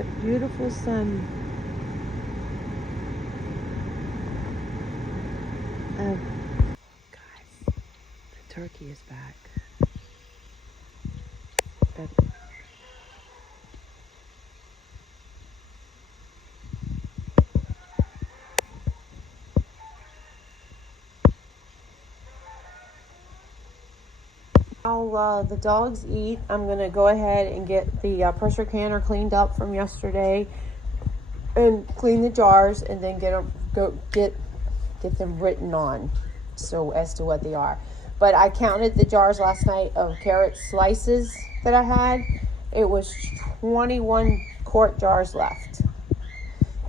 that beautiful sun. Guys, the turkey is back. That While the dogs eat, I'm gonna go ahead and get the pressure canner cleaned up from yesterday, and clean the jars, and then get them written on, so as to what they are. But I counted the jars last night of carrot slices that I had. It was 21 quart jars left,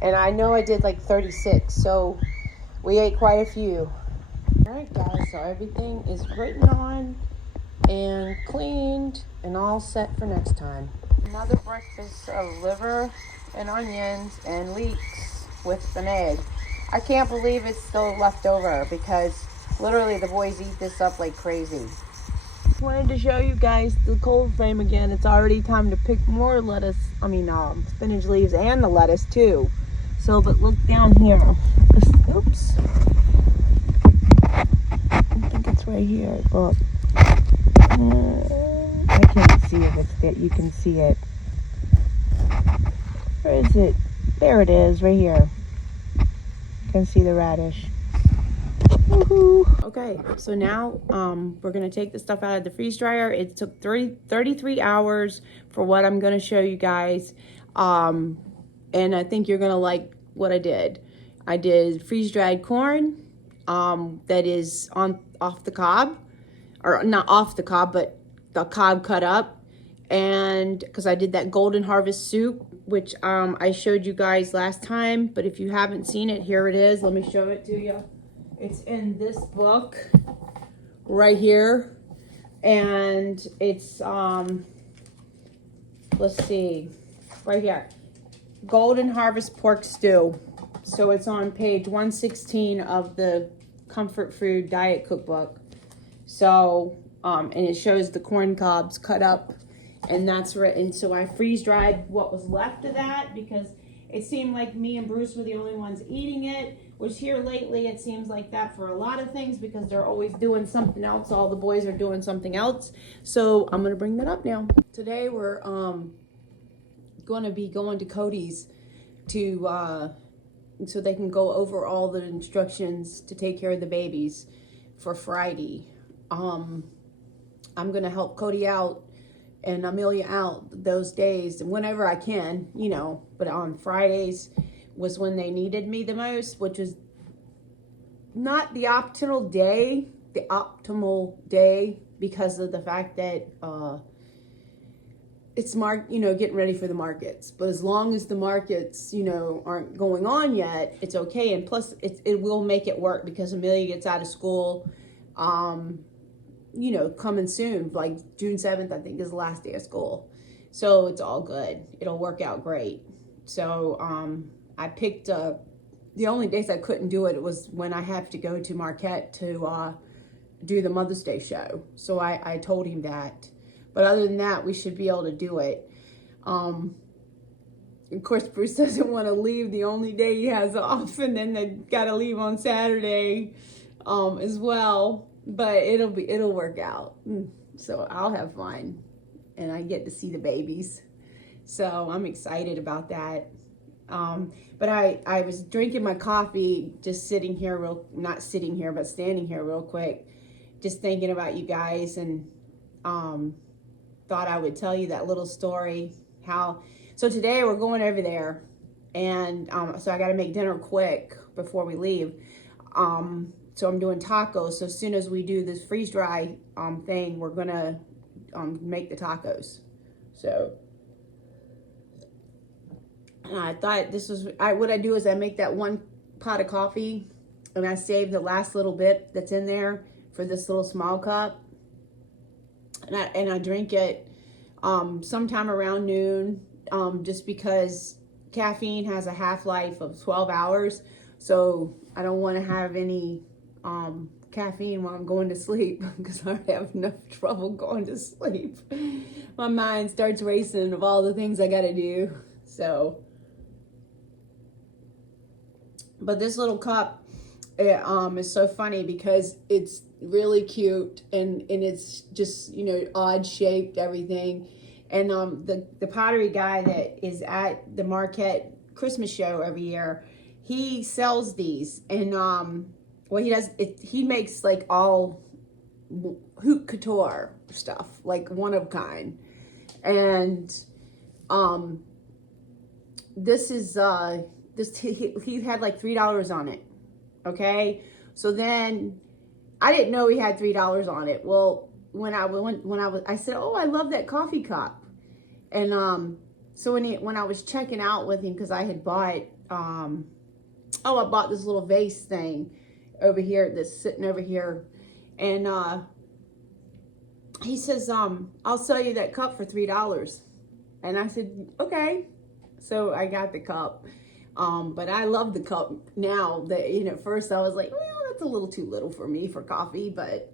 and I know I did like 36, so we ate quite a few. All right, guys, so everything is written on and cleaned and all set for next time. Another breakfast of liver and onions and leeks with an egg. I can't believe it's still left over because literally the boys eat this up like crazy. Just wanted to show you guys the cold frame again. It's already time to pick more spinach leaves and the lettuce too. So, but look down here. Oops. I think it's right here. Look. I can't see if it's there. You can see it. Where is it? There it is, right here. You can see the radish. Woohoo! Okay, so now we're gonna take the stuff out of the freeze dryer. It took 33 hours for what I'm gonna show you guys, and I think you're gonna like what I did. I did freeze dried corn that is off the cob. Or not off the cob, but the cob cut up. And because I did that golden harvest soup, which I showed you guys last time, but if you haven't seen it, here it is. Let me show it to you. It's in this book right here. And it's, let's see, right here. Golden harvest pork stew. So it's on page 116 of the Comfort Food Diet Cookbook. So, and it shows the corn cobs cut up, and that's written. So I freeze dried what was left of that because it seemed like me and Bruce were the only ones eating it, which here lately it seems like that for a lot of things because they're always doing something else. All the boys are doing something else. So I'm going to bring that up now. Today we're going to be going to Cody's to so they can go over all the instructions to take care of the babies for Friday. I'm going to help Cody out and Amelia out those days and whenever I can, but on Fridays was when they needed me the most, which was not the optimal day because of the fact that, it's getting ready for the markets, but as long as the markets, aren't going on yet, it's okay. And plus it will make it work because Amelia gets out of school, coming soon, like June 7th, I think is the last day of school. So it's all good. It'll work out great. So, I picked, the only days I couldn't do it was when I have to go to Marquette to, do the Mother's Day show. So I told him that, but other than that, we should be able to do it. Of course, Bruce doesn't want to leave the only day he has off, and then they got to leave on Saturday, as well. But it'll work out. So I'll have fun and I get to see the babies. So I'm excited about that. But I was drinking my coffee, just sitting here not sitting here, but standing here real quick, just thinking about you guys, and thought I would tell you that little story. So today we're going over there, and so I got to make dinner quick before we leave. So I'm doing tacos. So as soon as we do this freeze dry thing, we're gonna make the tacos. So and I thought this was what I do is I make that one pot of coffee and I save the last little bit that's in there for this little small cup, and I drink it sometime around noon, just because caffeine has a half-life of 12 hours. So I don't want to have any caffeine while I'm going to sleep because I have enough trouble going to sleep. My mind starts racing of all the things I got to do. So, but this little cup, it, is so funny because it's really cute and it's just, you know, odd shaped, everything. And the pottery guy that is at the Marquette Christmas show every year, he sells these. And what he does, he makes like all haute couture stuff, like one of kind. And this is he had like $3 on it. Okay, so then I didn't know he had $3 on it. Well, I said, oh, I love that coffee cup. And so when I was checking out with him, because I had bought I bought this little vase thing over here that's sitting over here, and he says, I'll sell you that cup for $3. And I said, okay. So I got the cup. But I love the cup now. That, you know, at first I was like, well, that's a little too little for me for coffee, but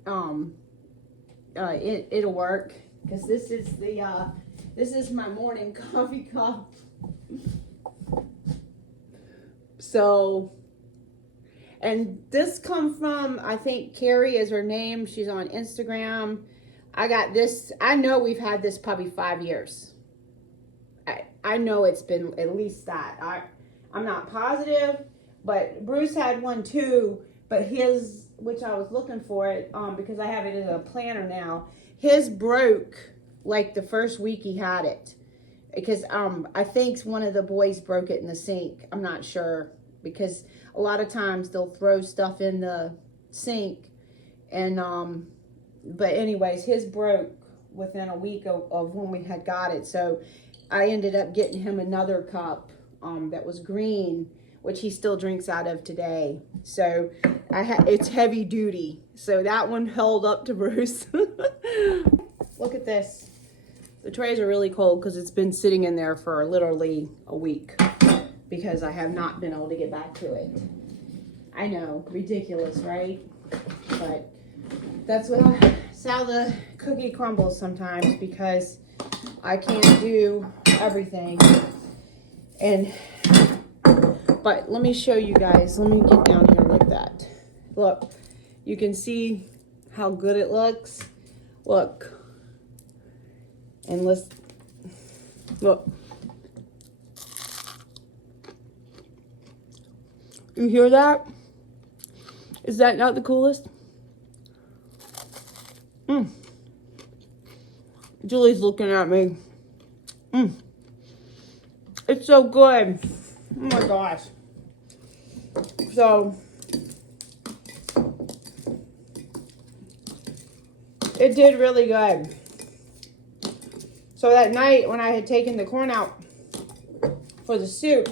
it'll work, because this is my morning coffee cup. So, and this come from, I think Carrie is her name. She's on Instagram. I got this. I know we've had this puppy 5 years. I know it's been at least that. I'm not positive, but Bruce had one too, but his, which I was looking for it, because I have it as a planner now, his broke like the first week he had it, because I think one of the boys broke it in the sink. I'm not sure, because a lot of times they'll throw stuff in the sink, and but anyways, his broke within a week of when we had got it. So I ended up getting him another cup that was green, which he still drinks out of today. So it's heavy duty. So that one held up to Bruce. Look at this. The trays are really cold because it's been sitting in there for literally a week, because I have not been able to get back to it. I know, ridiculous, right? But that's how the cookie crumbles sometimes, because I can't do everything. But let me show you guys. Let me get down here like that. Look, you can see how good it looks. Look. And let's look. You hear that? Is that not the coolest? Julie's looking at me. It's so good. Oh my gosh. So it did really good. So that night when I had taken the corn out for the soup,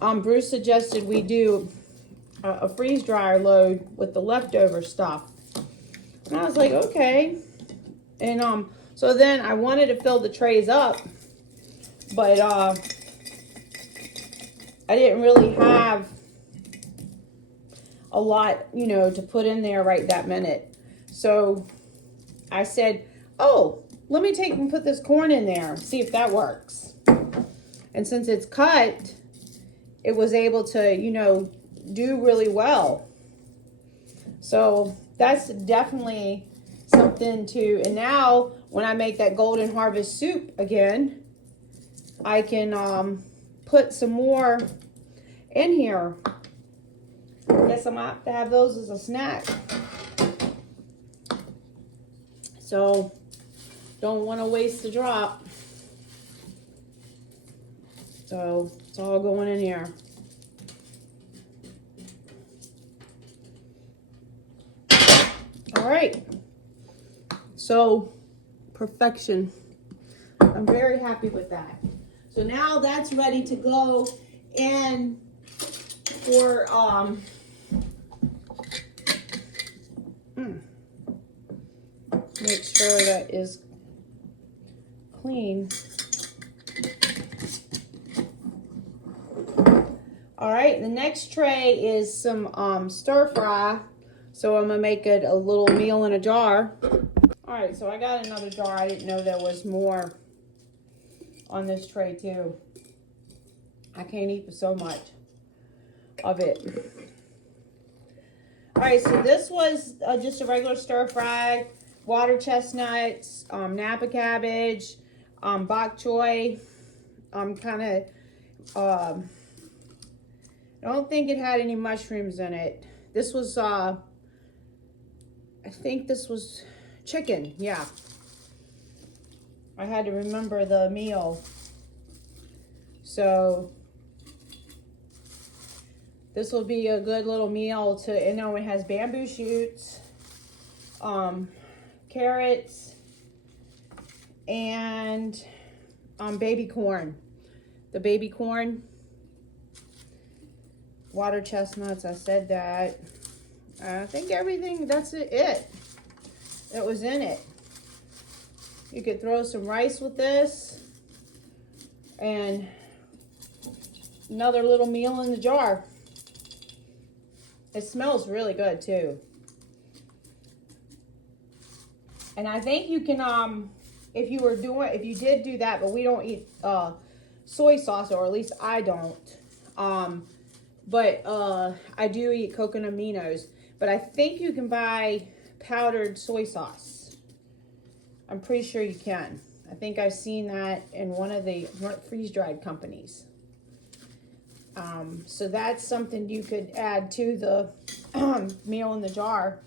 Bruce suggested we do a freeze dryer load with the leftover stuff. And I was like, okay. And so then I wanted to fill the trays up, but I didn't really have a lot, you know, to put in there right that minute. So I said, oh, let me take and put this corn in there, see if that works. And since it's cut, it was able to, you know, do really well. So that's definitely something to, and now when I make that golden harvest soup again, I can put some more in here. I guess I'm gonna have to have those as a snack. So don't want to waste the drop. So it's all going in here. All right. So perfection. I'm very happy with that. So now that's ready to go in for make sure that is clean. All right, the next tray is some stir fry. So I'm gonna make it a little meal in a jar. All right, so I got another jar. I didn't know there was more on this tray too. I can't eat so much of it. All right, so this was just a regular stir fry, water chestnuts, Napa cabbage, bok choy. I don't think it had any mushrooms in it. This was, I think this was chicken, yeah. I had to remember the meal. So this will be a good little meal to, you know, it has bamboo shoots, carrots, and baby corn. The baby corn, water chestnuts, I said that. I think everything, that's it that was in it. You could throw some rice with this and another little meal in the jar. It smells really good too. And I think you can, if you did do that, but we don't eat soy sauce, or at least I don't. But I do eat coconut aminos. But I think you can buy powdered soy sauce. I'm pretty sure you can. I think I've seen that in one of the freeze-dried companies. So that's something you could add to the meal in the jar.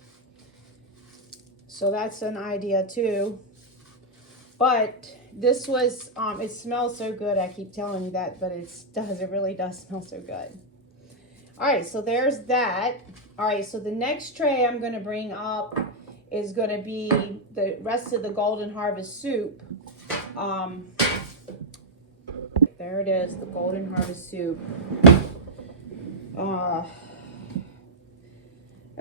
So that's an idea too. But this was, it smells so good. I keep telling you that, but it really does smell so good. All right, so there's that. All right, so the next tray I'm going to bring up is going to be the rest of the Golden Harvest soup. There it is, the Golden Harvest soup. Of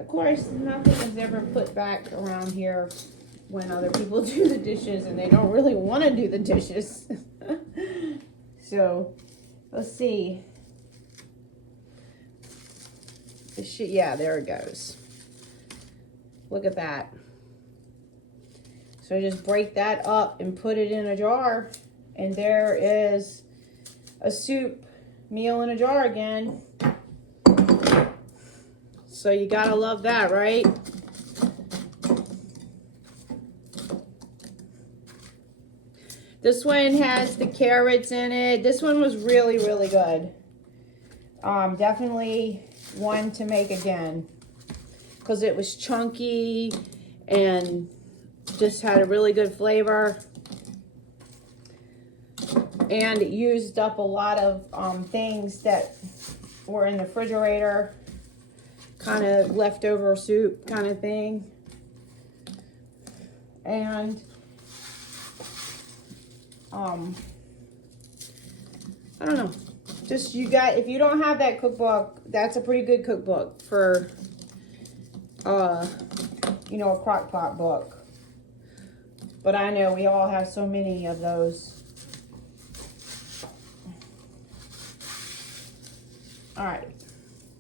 course, nothing is ever put back around here when other people do the dishes and they don't really want to do the dishes. So, let's see. Yeah, there it goes. Look at that. So just break that up and put it in a jar. And there is a soup meal in a jar again. So you gotta love that, right? This one has the carrots in it. This one was really, really good. Definitely one to make again, because it was chunky and just had a really good flavor. And it used up a lot of things that were in the refrigerator, kind of leftover soup kind of thing. And I don't know. Just if you don't have that cookbook, that's a pretty good cookbook for, you know, a crock pot book. But I know we all have so many of those. All right.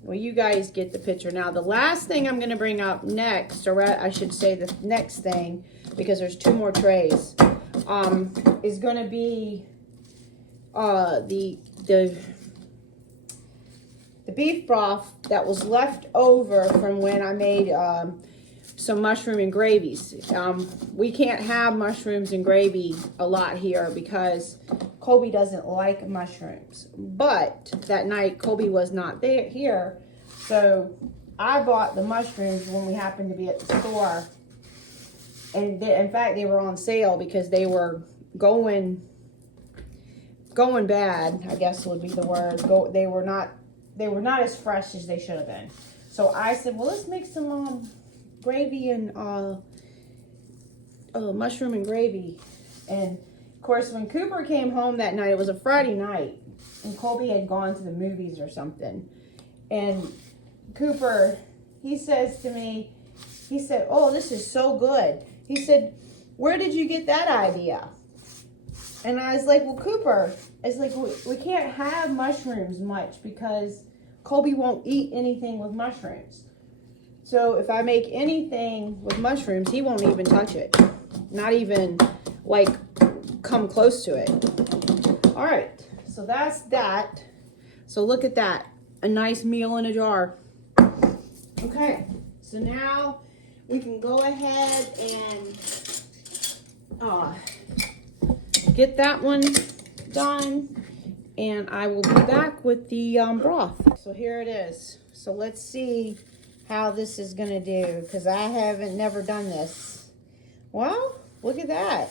Well, you guys get the picture. Now, the last thing I'm going to bring up next, or I should say the next thing, because there's 2 more trays, is going to be the beef broth that was left over from when I made some mushroom and gravies. We can't have mushrooms and gravy a lot here because Colby doesn't like mushrooms. But that night, Colby was not here. So I bought the mushrooms when we happened to be at the store. And in fact, they were on sale because they were going bad, I guess would be the word. They were not as fresh as they should have been. So I said, well, let's make some gravy and mushroom and gravy. And of course, when Cooper came home that night, it was a Friday night, and Colby had gone to the movies or something. And Cooper, he says to me, he said, oh, this is so good. He said, where did you get that idea? And I was like, well, Cooper, it's like, we can't have mushrooms much because Colby won't eat anything with mushrooms. So if I make anything with mushrooms, he won't even touch it. Not even, like, come close to it. All right, so that's that. So look at that, a nice meal in a jar. Okay, so now we can go ahead and get that one done, and I will be back with the broth. So here it is. So let's see how this is gonna do, because I haven't never done this. Well, look at that.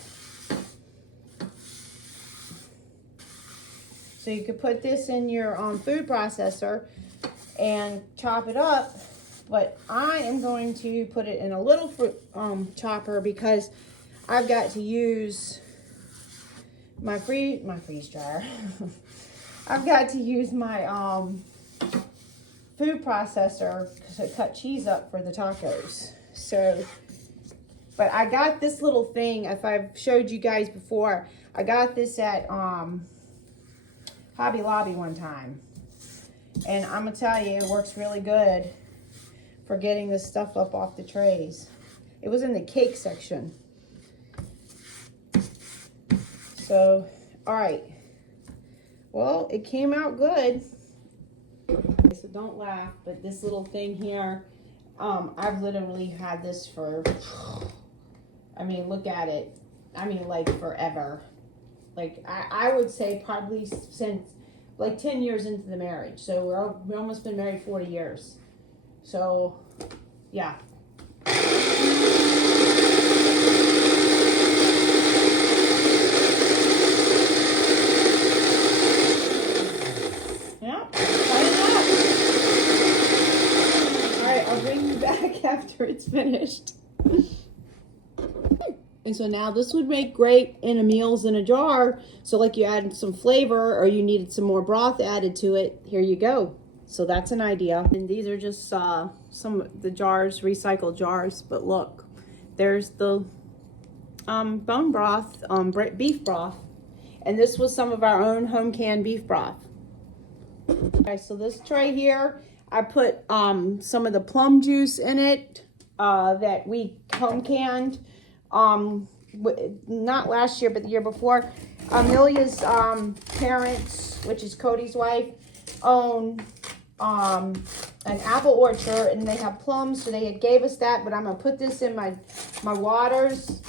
So you could put this in your food processor and chop it up, but I am going to put it in a little chopper because I've got to use my freeze dryer. I've got to use my food processor to cut cheese up for the tacos. So, but I got this little thing, if I've showed you guys before, I got this at Hobby Lobby one time. And I'm gonna tell you, it works really good for getting this stuff up off the trays. It was in the cake section. So, all right. Well, it came out good. So don't laugh, but this little thing here, I've literally had this for, I mean, look at it. I mean, like forever. Like, I would say probably since like 10 years into the marriage. So we've almost been married 40 years. So, yeah. After it's finished. And so now this would make great in a meals in a jar. So like you added some flavor or you needed some more broth added to it, here you go. So that's an idea. And these are just some of the jars, recycled jars. But look, there's the bone broth, beef broth. And this was some of our own home canned beef broth. Okay, so this tray here, I put some of the plum juice in it that we home canned, not last year, but the year before. Amelia's parents, which is Cody's wife, own an apple orchard, and they have plums, so they had gave us that, but I'm going to put this in my waters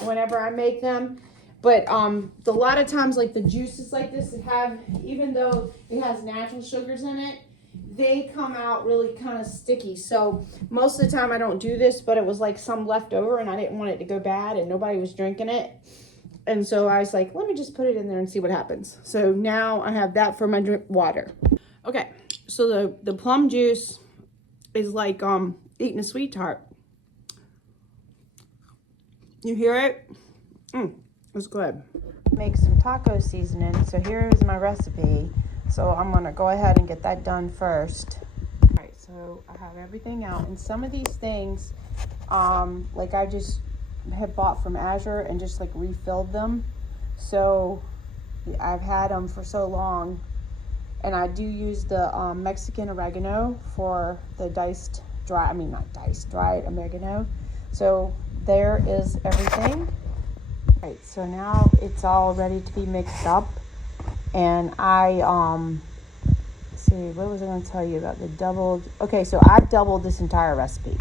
whenever I make them. But a lot of times, like the juices like this, even though it has natural sugars in it, they come out really kind of sticky. So most of the time I don't do this, but it was like some left over and I didn't want it to go bad and nobody was drinking it. And so I was like, let me just put it in there and see what happens. So now I have that for my water. Okay, so the plum juice is like eating a sweet tart. You hear it? It's good. Make some taco seasoning. So here's my recipe. So I'm gonna go ahead and get that done first. All right, so I have everything out, and some of these things, like I just have bought from Azure and just like refilled them. So I've had them for so long, and I do use the Mexican oregano for the dried oregano. So there is everything. All right, so now it's all ready to be mixed up. And I, let's see, what was I going to tell you about the doubled? Okay, so I've doubled this entire recipe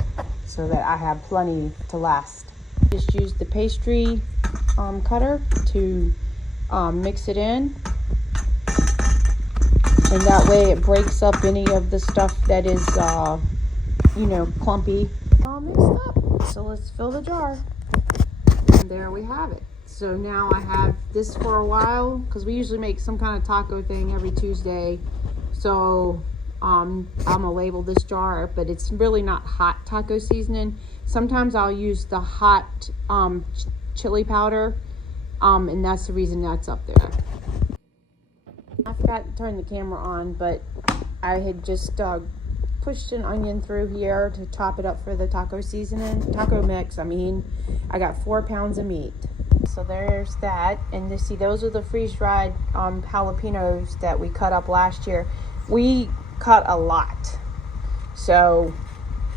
so that I have plenty to last. Just use the pastry cutter to mix it in. And that way it breaks up any of the stuff that is, clumpy. All mixed up. So let's fill the jar. And there we have it. So now I have this for a while, because we usually make some kind of taco thing every Tuesday. So I'm gonna label this jar, but it's really not hot taco seasoning. Sometimes I'll use the hot chili powder, and that's the reason that's up there. I forgot to turn the camera on, but I had just pushed an onion through here to chop it up for the taco mix. I got 4 pounds of meat. So there's that. And see, those are the freeze-dried jalapenos that we cut up last year. We cut a lot. So,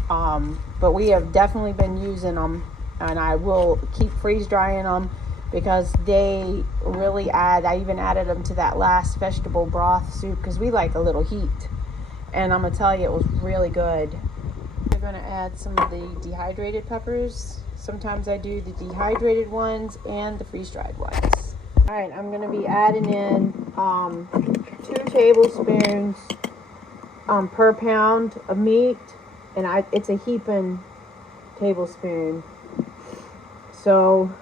but we have definitely been using them, and I will keep freeze-drying them. because they really add, I even added them to that last vegetable broth soup because we like a little heat. And I'm going to tell you, it was really good. I'm going to add some of the dehydrated peppers. Sometimes I do the dehydrated ones and the freeze-dried ones. All right, I'm going to be adding in 2 tablespoons per pound of meat. And it's a heaping tablespoon. So,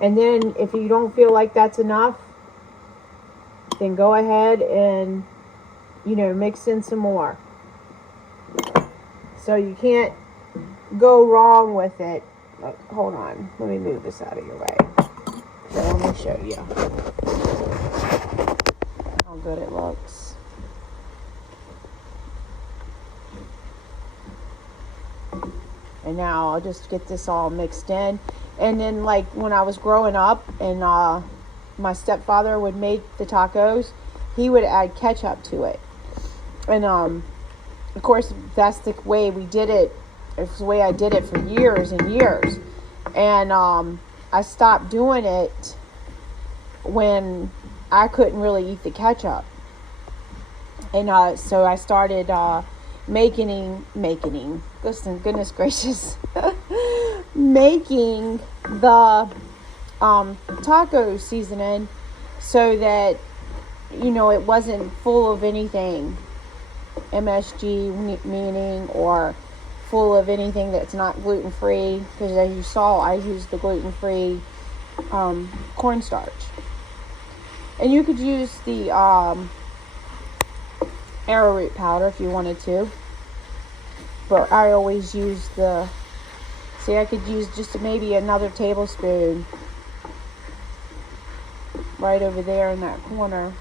and then if you don't feel like that's enough, then go ahead and, mix in some more. So you can't go wrong with it. Hold on, let me move this out of your way. So let me show you how good it looks. And now I'll just get this all mixed in. And then, like, when I was growing up and my stepfather would make the tacos, he would add ketchup to it. And of course, that's the way we did it. It's the way I did it for years and years. And I stopped doing it when I couldn't really eat the ketchup. And so I started making, goodness gracious, making the taco seasoning so that, it wasn't full of anything, MSG meaning, or full of anything that's not gluten-free, because as you saw, I used the gluten-free cornstarch. And you could use the arrowroot powder if you wanted to, but I always use I could use just maybe another tablespoon right over there in that corner.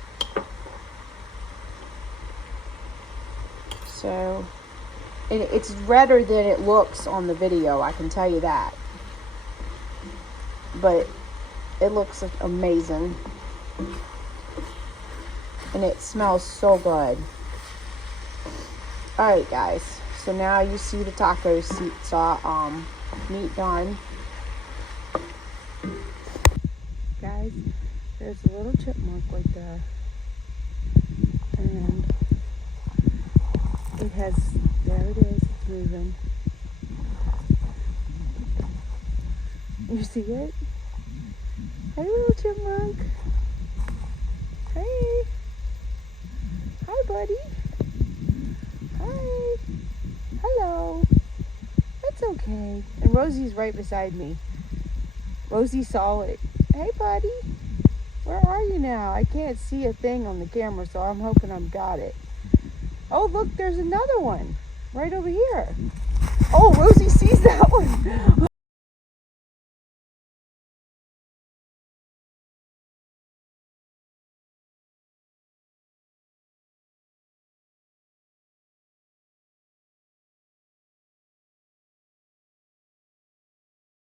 So it's redder than it looks on the video, I can tell you that. But it looks amazing. And it smells so good. Alright guys, so now you see the taco meat done. Guys, there's a little chipmunk right there. And there it is, it's moving. You see it? Hey little chipmunk. Hey. Hi buddy. Hi. Hello. That's okay. And Rosie's right beside me. Rosie saw it. Hey buddy. Where are you now? I can't see a thing on the camera, so I'm hoping I've got it. Oh, look, there's another one right over here. Oh, Rosie sees that one.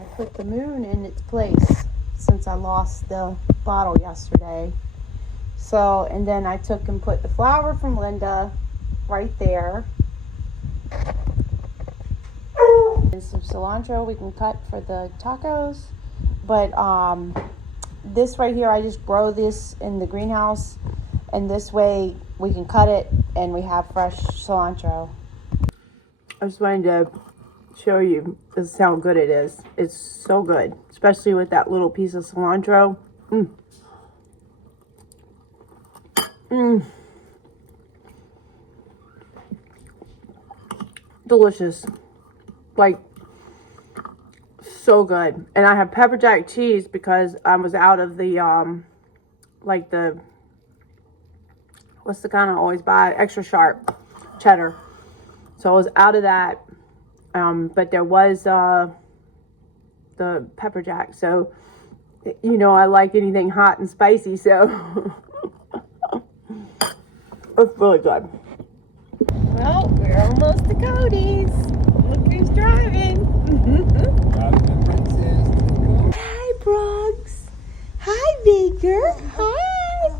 I put the moon in its place since I lost the bottle yesterday. So, and then I took and put the flower from Linda right there. And some cilantro we can cut for the tacos. But this right here, I just grow this in the greenhouse. And this way we can cut it and we have fresh cilantro. I just wanted to show you this is how good it is. It's so good, especially with that little piece of cilantro. Delicious. Like, so good. And I have pepper jack cheese because I was out of the what's the kind I always buy, extra sharp cheddar. So I was out of that, but there was the pepper jack. So I like anything hot and spicy, so it's really good. Well, we're almost to Cody's. Look who's driving. Hi, Brooks. Hi, Baker. Hi.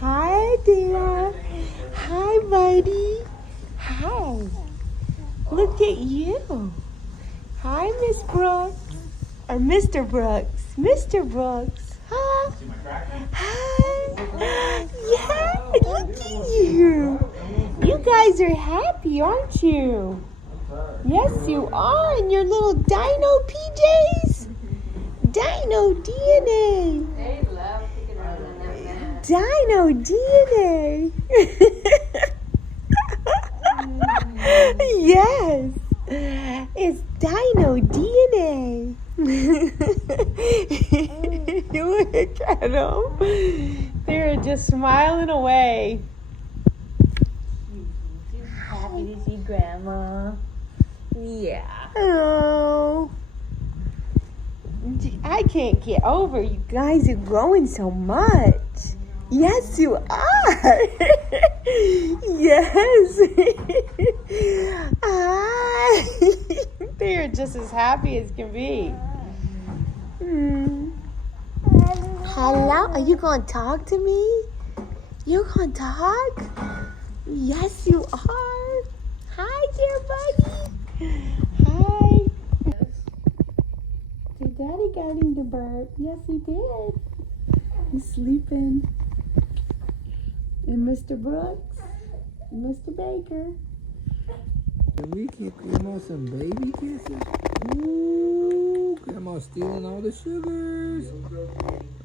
Hi, dear. Hi, buddy. Hi. Look at you. Hi, Miss Brooks. Mr. Brooks. Mr. Brooks. Huh? Hi. Yeah, look at you. You guys are happy, aren't you? Yes, you are in your little dino PJs. Dino DNA. They love kicking around in that mess. Dino DNA. Yes. It's Dino DNA. Look at them. They're just smiling away. Happy to see Grandma. Yeah. Oh. I can't get over you guys are growing so much. Yes, you are. Yes. Hi. They are just as happy as can be. Hello? Are you going to talk to me? You going to talk? Yes, you are. Hi, dear buddy. Hi. Did Daddy got him to burp? Yes, he did. He's sleeping. And Mr. Brooks, and Mr. Baker. Can we give Grandma some baby kisses? Ooh, Grandma's stealing all the sugars.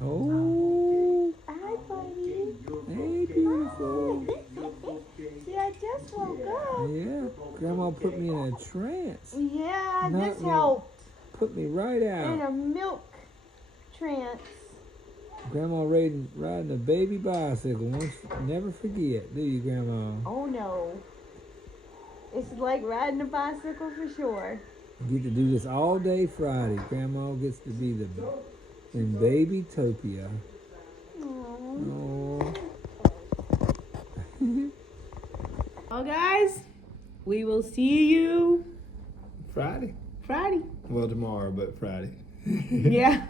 Oh, Hi, buddy. hey, beautiful. See, I just woke up. Yeah, Grandma put me in a trance. Yeah, Not this me. helped. Put me right In out. a milk trance. Grandma riding a baby bicycle. Never forget, do you, Grandma? Oh, no. It's like riding a bicycle for sure. Get to do this all day Friday. Grandma gets to be in Babytopia. Oh. Well, guys, we will see you Friday? Friday. Well, tomorrow, but Friday. Yeah.